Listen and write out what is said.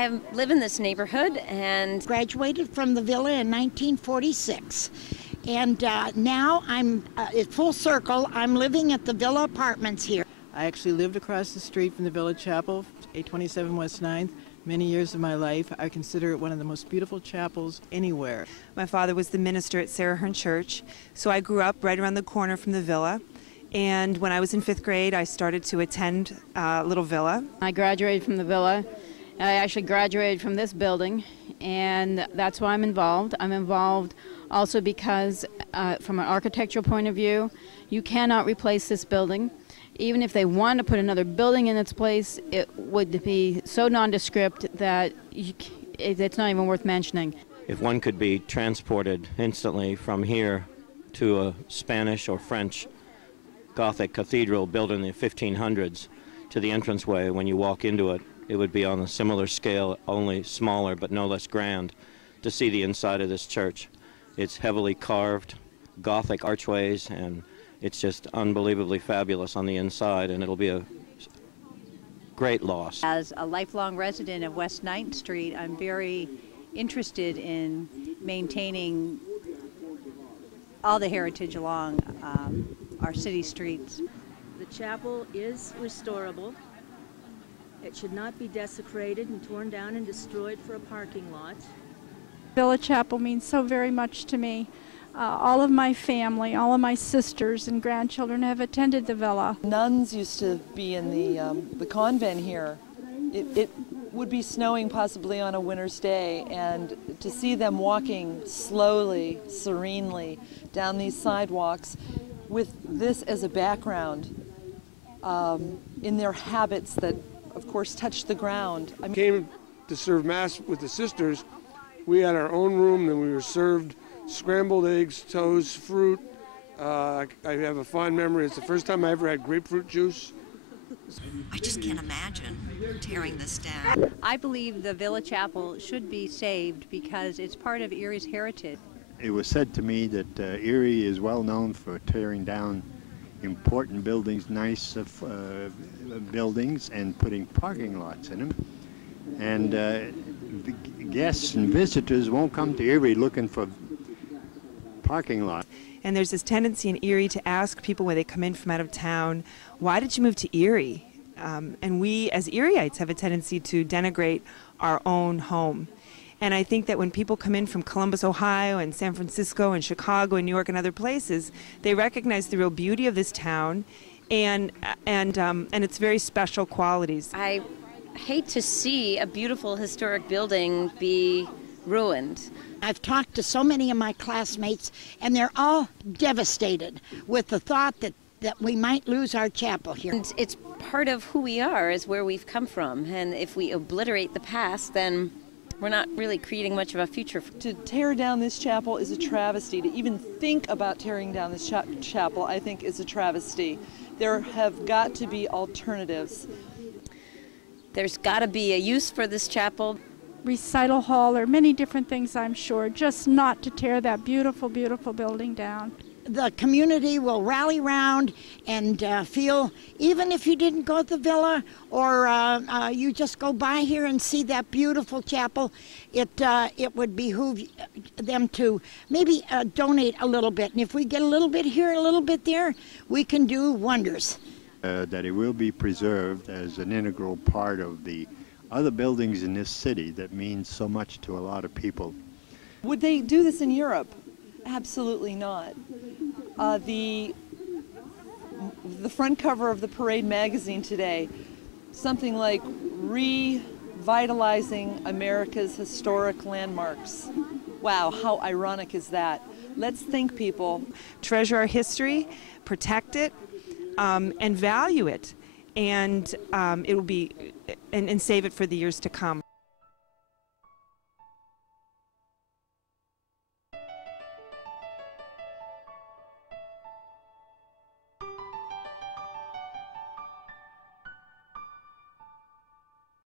I live in this neighborhood and graduated from the villa in 1946. And now I'm at full circle. I'm living at the Villa Apartments here. I actually lived across the street from the Villa Chapel, 827 West 9th, many years of my life. I consider it one of the most beautiful chapels anywhere. My father was the minister at Sarah Hearn Church, so I grew up right around the corner from the Villa. And when I was in 5th grade, I started to attend Little Villa. I graduated from the Villa. I actually graduated from this building, and that's why I'm involved. I'm involved also because from an architectural point of view, you cannot replace this building. Even if they want to put another building in its place, it would be so nondescript that it's not even worth mentioning. If one could be transported instantly from here to a Spanish or French Gothic cathedral built in the 1500s to the entranceway, when you walk into it, it would be on a similar scale, only smaller but no less grand, to see the inside of this church. It's heavily carved, Gothic archways, and it's just unbelievably fabulous on the inside, and it'll be a great loss. As a lifelong resident of West 9th Street, I'm very interested in maintaining all the heritage along our city streets. The chapel is restorable. It should not be desecrated and torn down and destroyed for a parking lot. Villa Chapel means so very much to me. All of my family, all of my sisters and grandchildren have attended the Villa. Nuns used to be in the convent here. It would be snowing possibly on a winter's day, and to see them walking slowly, serenely down these sidewalks with this as a background in their habits that, of course, touch the ground. I came to serve Mass with the sisters. We had our own room, and we were served scrambled eggs, toast, fruit. I have a fond memory. It's the first time I ever had grapefruit juice. I just can't imagine tearing this down. I believe the Villa Chapel should be saved because it's part of Erie's heritage. It was said to me that Erie is well known for tearing down important buildings, nice buildings, and putting parking lots in them. And the guests and visitors won't come to Erie looking for parking lots. And there's this tendency in Erie to ask people when they come in from out of town, why did you move to Erie? And we as Erieites have a tendency to denigrate our own home. And I think that when people come in from Columbus, Ohio, and San Francisco, and Chicago, and New York, and other places, they recognize the real beauty of this town and its very special qualities. I hate to see a beautiful historic building be ruined. I've talked to so many of my classmates, and they're all devastated with the thought that we might lose our chapel here. And it's part of who we are, is where we've come from. And if we obliterate the past, then we're not really creating much of a future. To tear down this chapel is a travesty. To even think about tearing down this chapel, I think, is a travesty. There have got to be alternatives. There's got to be a use for this chapel. Recital hall, or many different things, I'm sure, just not to tear that beautiful, beautiful building down. The community will rally round and feel, even if you didn't go to the Villa or you just go by here and see that beautiful chapel, it would behoove them to maybe donate a little bit. And if we get a little bit here, a little bit there, we can do wonders. That it will be preserved as an integral part of the other buildings in this city that means so much to a lot of people. Would they do this in Europe? Absolutely not. The front cover of the Parade magazine today, something like revitalizing America's historic landmarks. Wow, how ironic is that? Let's think, people. Treasure our history, protect it, and value it, and it will be, and save it for the years to come.